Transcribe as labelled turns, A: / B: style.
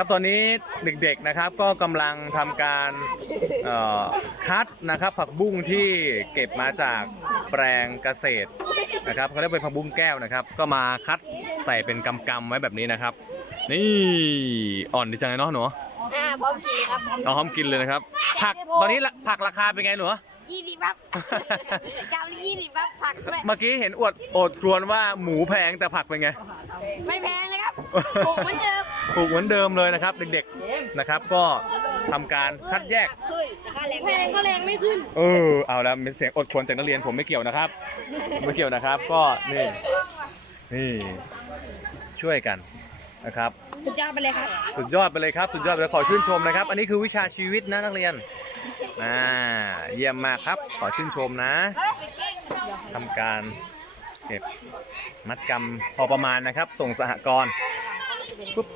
A: ครับตอนนี้เด็กๆนะครับก็กำลังทำการเอ่อคัดนะครับผักบุ้งที่เก็บมาจากแปลงเกษตรนะครับเขาเรียกเป็นผักบุ้งแก้วนะครับ ก็มาคัดใส่เป็นกำๆไว้แบบนี้นะครับ นี่อ่อนดีจังเลยเนาะหนู
B: อ่าพร้อมกินเลยครับ
A: เอาหอมกินเลยนะครับผักตอนนี้ละผักราคาเป็นไงหนู
B: ยี่สิบครับ กำละยี่สิบครับผักไม่
A: เมื่อกี้เห็นอวดโอดครวญว่าหมูแพงแต่ผักเป็นไง
B: ไม่แพงเลยครับปลูกเหมือนเดิม
A: ปลูกเหมือนเดิมเลยนะครับ เด็กๆนะครับ ก็ทำการคัดแยก
B: ขึ้นราคาแรง
C: แพงก็แรงไม่ขึ้น
A: เออเอาแล้วเป็นเสียงอดควรจากนักเรียนผมไม่เกี่ยวนะครับไม่เกี่ยวนะครับ ก็นี่นี่ช่วยกันนะครับ
B: สุดยอดไปเลยครับ
A: สุดยอดไปเลยครับ สุดยอดไปเลยขอชื่นชมนะครับ อันนี้คือวิชาชีวิตนะนักเรียน อ่าเยี่ยมมากครับ ขอชื่นชมนะทำการเก็บมัดกำพอประมาณนะครับ ส่งสหกรณ์ปุ๊บ